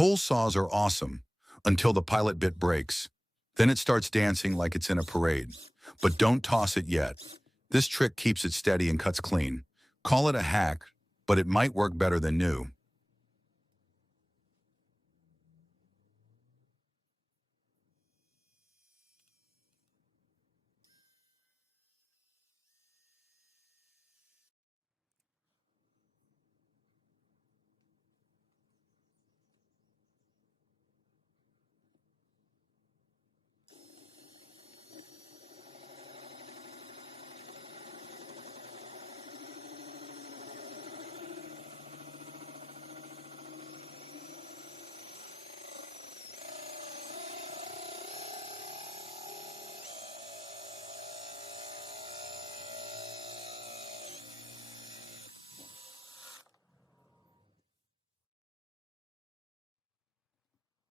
Hole saws are awesome until the pilot bit breaks. Then it starts dancing like it's in a parade. But don't toss it yet. This trick keeps it steady and cuts clean. Call it a hack, but it might work better than new.